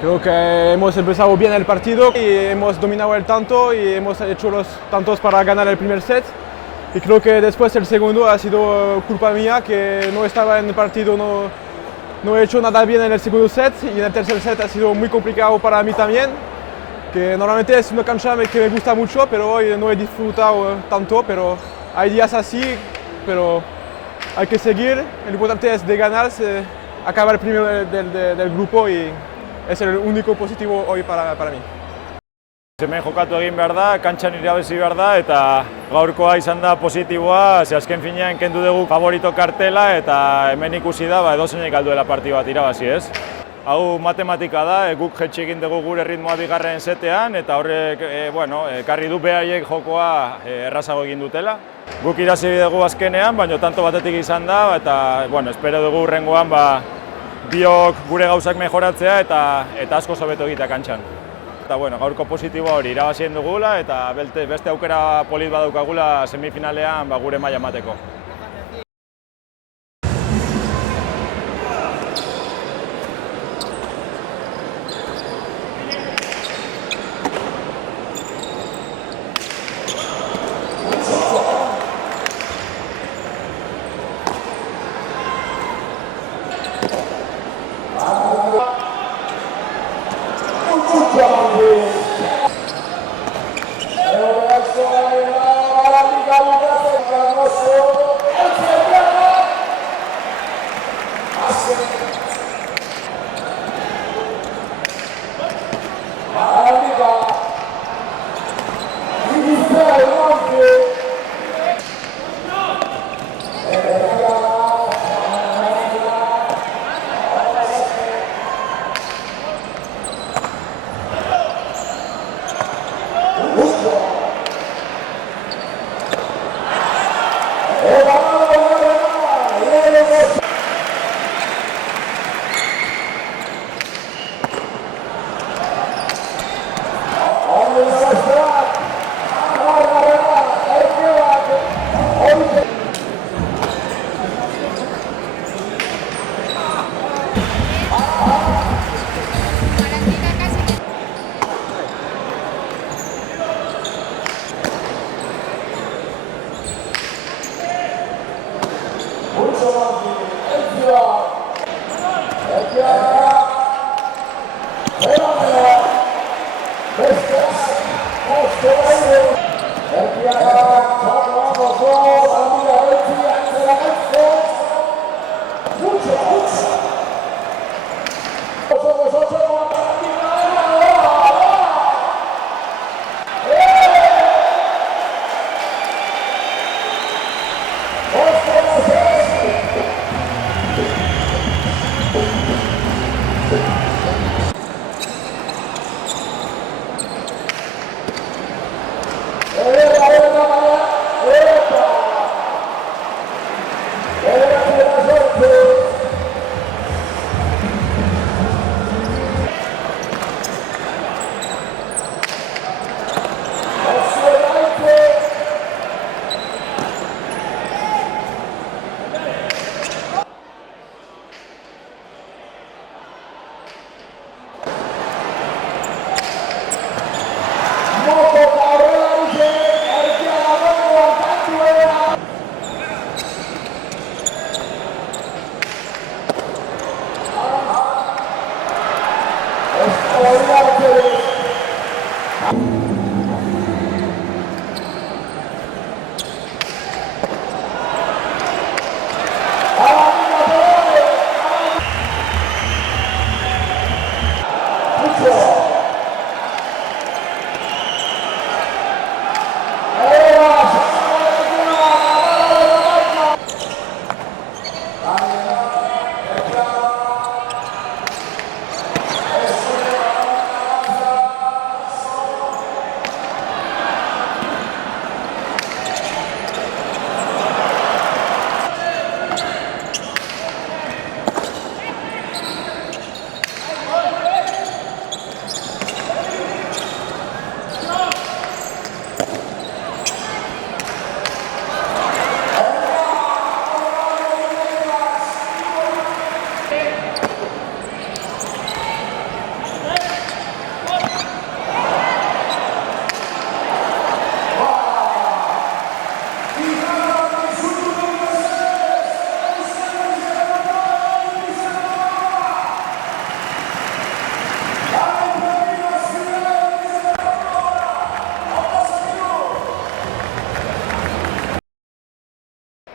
Creo que hemos empezado bien el partido y hemos dominado el tanto y hemos hecho los tantos para ganar el primer set. Y creo que después el segundo ha sido culpa mía, que no estaba en el partido, no he hecho nada bien en el segundo set, y en el tercer set ha sido muy complicado para mí también, que normalmente es una cancha que me gusta mucho, pero hoy no he disfrutado tanto, pero hay días así, pero hay que seguir. Lo importante es de ganar, acabar primero del grupo y es el único positivo hoy para mí. Hemen jokatu egin behar da, kantxan irabazi behar da, eta gaurkoa izan da positiboa, ze azken finean kendu dugu favorito kartela, eta hemen ikusi da, edozeinek alduela partidu bat irabazi, ez? Hau matematika da, guk jetxe egin dugu gure ritmoa bigarren setean, eta horrek, ekarri du behaiek jokoa errazago egin dutela. Guk irazi dugu azkenean, baina tanto batetik izan da, eta, espero dugu hurrengoan, biok gure gauzak mejoratzea, eta asko hobeto egitea kantxan. Eta gaurko positiboa hori irabazien dugula eta beste aukera polit badaukagula semifinalean gure maila emateko.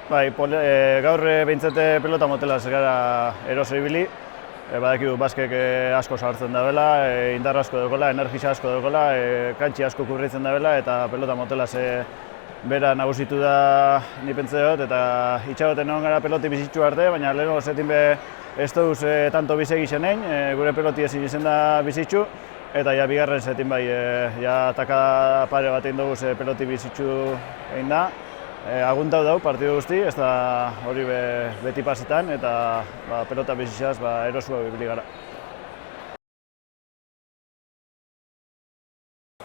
Bai, gaur behintzete pelota motelaz gara eroso ibili. Badakigu basket asko sartzen dabela, indar asko daukala, energia asko daukala, kantxi asko kubritzen dabela eta pelota motelaz bera nagusitu da ni pentsa dut eta itxagoten egon gara peloti bizitzu arte, baina lehenengo zetin be ez duz tanto bizegi zenein, gure peloti ezin izen da bizitzu eta ja bigarren zetin bai, ja taka pare bat egin dugu peloti bizitzu egin da. Aguntau dau partidu guzti, ez da hori beti pasetan eta pelota bizitzaz erosua bibili gara.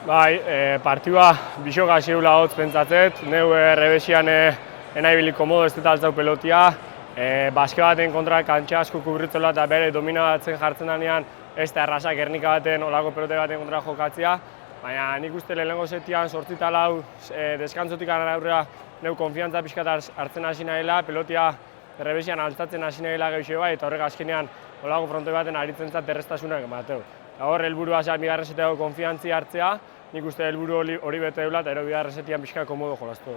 Bai, partidua bisoka zeula hotz pentsatzet, neu rebesian enaibiliko modu ez dut altzau pelotia. Baske baten kontra kantxa asko kubritzela eta bere dominatzen jartzen danean ez da erraza Gernika baten olako pelote baten kontra jokatzea. Baina nik uste lehenengo setian 8-4 deskantzotik aurrera neu konfiantza pixkat hartzen hasi nahela, pelotia rebesian altzatzen hasi nahela gehiago bai, eta horrek azkenean olako frontoi baten aritzen zat errestasunak emateu. Hor helburua bigarren setiago konfiantzi hartzea, nik uste helburu hori bete deula eta bigarren setian pixka komodo jolastu.